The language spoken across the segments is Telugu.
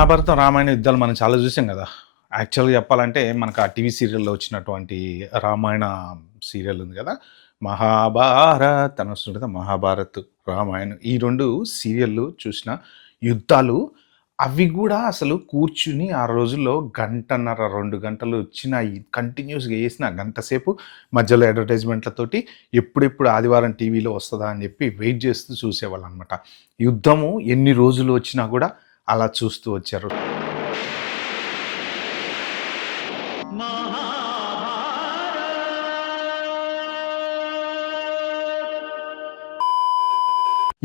మహాభారతం, రామాయణ యుద్ధాలు మనం చాలా చూసాం కదా! యాక్చువల్‌గా చెప్పాలంటే మనకు ఆ టీవీ సీరియల్‌లో వచ్చినటువంటి రామాయణ సీరియల్ ఉంది కదా! మహాభారత్ అని వస్తుంటది. మహాభారత్, రామాయణం ఈ 2 సీరియల్‌లు చూసిన యుద్ధాలు అవి గూడా అసలు కూర్చుని ఆ రోజుల్లో గంటన్నర, 2 గంటలు వచ్చినాయి. కంటిన్యూస్‌గా ఏసిన గంట సేపు మధ్యలో అడ్వర్టైజ్‌మెంట్‌లతోటి ఎప్పుడెప్పుడు ఆదివారం టీవీలో వస్తదా అని చెప్పి వెయిట్ చేస్తూ చూసేవాళ్ళనమాట. యుద్ధము ఎన్ని రోజులు వచ్చినా గూడా అలా చూస్తూ వచ్చారు.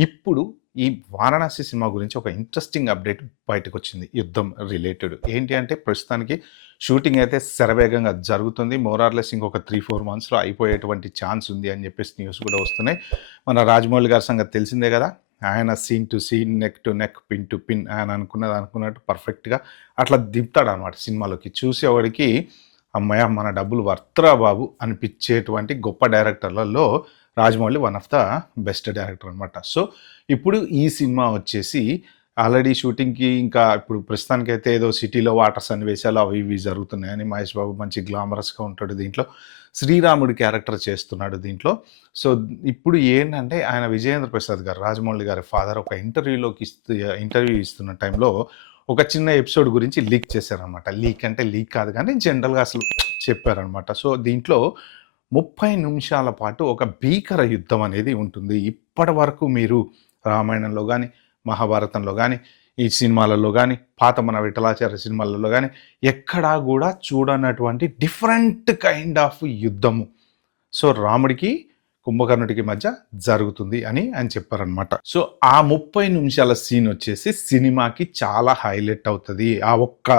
ఇప్పుడు ఈ 'వారణాసి' సినిమా గురించి ఒక ఇంట్రెస్టింగ్ అప్డేట్ బయటకొచ్చింది. యుద్ధం రిలేటెడ్. ఏంటి అంటే ప్రస్తుతానికి షూటింగ్ అయితే శరవేగంగా జరుగుతుంది. మోర్ ఆర్ లెస్ ఇంకొక 3, 4 మంత్స్‌లో అయిపోయేటువంటి ఛాన్స్ ఉంది అని చెప్పేసి న్యూస్ కూడా వస్తున్నాయి. మన రాజమౌళి గారి సంగతి తెలిసిందే కదా! ఆయన scene to scene, neck to neck, pin to pin ఆయన అనుకున్నది అనుకున్నట్టు పర్ఫెక్ట్‌గా అట్లా దింపుతాడనమాట సినిమాలోకి. చూసేవాడికి హమ్మయ్య! మన డబ్బులు వర్త్‌రా బాబు అనిపించేటువంటి గొప్ప డైరెక్టర్లలో Rajamouli one of the best director అనమాట. సో, ఇప్పుడు ఈ సినిమా వచ్చేసి ఆల్రెడీ షూటింగ్‌కి ఇంకా ఇప్పుడు ప్రస్తుతానికైతే ఏదో సిటీలో వాటర్ సన్నివేశాలు అవి ఇవి జరుగుతున్నాయని మహేష్ బాబు మంచి గ్లామరస్‌గా ఉంటాడు దీంట్లో. శ్రీరాముడి క్యారెక్టర్ చేస్తున్నాడు దీంట్లో. సో, ఇప్పుడు ఏంటంటే ఆయన విజయేంద్ర ప్రసాద్ గారు, రాజమౌళి గారి ఫాదర్ ఒక ఇంటర్వ్యూ ఇస్తున్న టైంలో ఒక చిన్న ఎపిసోడ్ గురించి లీక్ చేశారనమాట. లీక్ అంటే లీక్ కాదు కానీ జనరల్‌గా అసలు చెప్పారనమాట. సో, దీంట్లో 30 నిమిషాల పాటు ఒక భీకర యుద్ధం అనేది ఉంటుంది. ఇప్పటి వరకు మీరు రామాయణంలో గాని, మహాభారతంలో గాని, ఈ సినిమాలలో గాని, పాత మన విఠలాచార్య సినిమాలలో గాని ఎక్కడా గూడా చూడనటువంటి డిఫరెంట్ కైండ్ ఆఫ్ యుద్ధము. సో, రాముడికి, కుంభకర్ణుడికి మధ్య జరుగుతుంది అని ఆయన చెప్పారనమాట. సో, ఆ 30 నిమిషాల సీన్ వచ్చేసి సినిమాకి చాలా హైలైట్ అవుతది. ఆ ఒక్క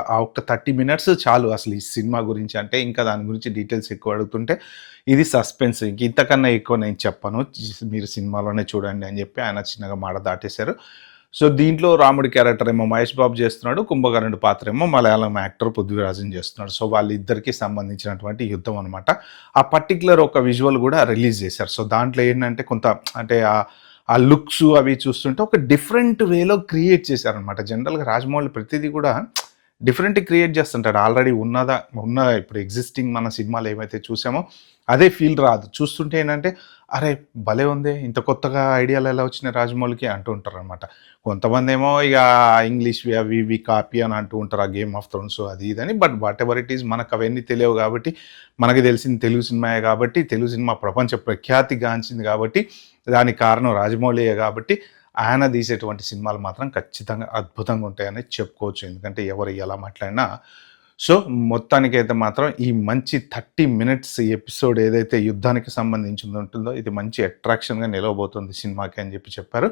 30 మినిట్స్ చాలు అసలు ఈ సినిమా గురించి. అంటే ఇంకా దాని గురించి డీటెయిల్స్ ఎక్కువ అడుగుతుంటే ఇది సస్పెన్స్. ఇంక ఇంతకన్నా ఎక్కువ నేను చెప్పను. మీరు సినిమాలోనే చూడండి అని చెప్పి ఆయన చిన్నగా మాట దాటేశారు. సో, దీంట్లో రాముడి క్యారెక్టర్ ఏమో మహేష్ బాబు చేస్తున్నాడు. కుంభకర్ణుడి పాత్ర ఏమో మలయాళం యాక్టర్ పృథ్వీరాజన్ చేస్తున్నాడు. సో, వాళ్ళిద్దరికీ సంబంధించినటువంటి యుద్ధం అనమాట. ఆ పర్టిక్యులర్ ఒక విజువల్ కూడా రిలీజ్ చేశారు. సో, దాంట్లో ఏంటంటే కొంత అంటే ఆ లుక్స్ అవి చూస్తుంటే ఒక డిఫరెంట్ వేలో క్రియేట్ చేశారనమాట. జనరల్‌గా రాజమౌళి ప్రతిదీ కూడా డిఫరెంట్ క్రియేట్ చేస్తుంటాడు. ఆల్రెడీ ఉన్న ఇప్పుడు ఎగ్జిస్టింగ్ మన సినిమాలు ఏమైతే చూసామో అదే ఫీల్ రాదు. చూస్తుంటే ఏంటంటే, అరే! భలే ఉందే! ఇంత కొత్తగా ఐడియాలు ఎలా వచ్చినాయి రాజమౌళికి అంటూ ఉంటారనమాట. కొంతమందేమో ఇక ఇంగ్లీష్‌వి అవి ఇవి కాపీ అని అంటూ ఉంటారు. ఆ 'గేమ్ ఆఫ్ థ్రోన్స్' అది ఇది అని. బట్ వాటెవర్ ఇట్ ఈస్ మనకు అవన్నీ తెలియవు కాబట్టి, మనకు తెలిసింది తెలుగు సినిమాయే కాబట్టి, తెలుగు సినిమా ప్రపంచ ప్రఖ్యాతిగాంచింది కాబట్టి, దానికి కారణం రాజమౌళియే కాబట్టి, ఆయన తీసేటువంటి సినిమాలు మాత్రం ఖచ్చితంగా అద్భుతంగా ఉంటాయని చెప్పుకోవచ్చు. ఎందుకంటే ఎవరు ఎలా మాట్లాడినా. సో, మొత్తానికైతే మాత్రం ఈ మంచి 30 మినిట్స్ ఎపిసోడ్ ఏదైతే యుద్ధానికి సంబంధించింది ఉంటుందో, ఇది మంచి అట్రాక్షన్‌గా నిలవబోతుంది సినిమాకి అని చెప్పారు.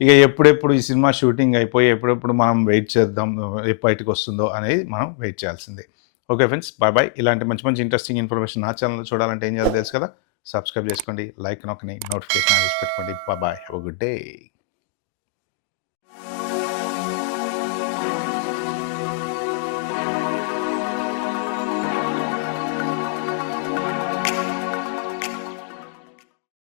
ఇక ఎప్పుడెప్పుడు ఈ సినిమా షూటింగ్ అయిపోయి ఎప్పుడెప్పుడు మనం వెయిట్ చేద్దాం, బయటికొస్తుందో అనేది మనం వెయిట్ చేయాల్సిందే. Okay friends, bye bye. ఇలాంటి మంచి మంచి ఇంట్రెస్టింగ్ ఇన్ఫర్మేషన్ నా ఛానెల్‌లో చూడాలంటే ఏం చేయాలో తెలుసు కదా! సబ్స్క్రైబ్ చేసుకోండి, లైక్ నొక్కండి, నోటిఫికేషన్ ఆన్ చేసి పెట్టుకోండి. Bye bye. Have a good day.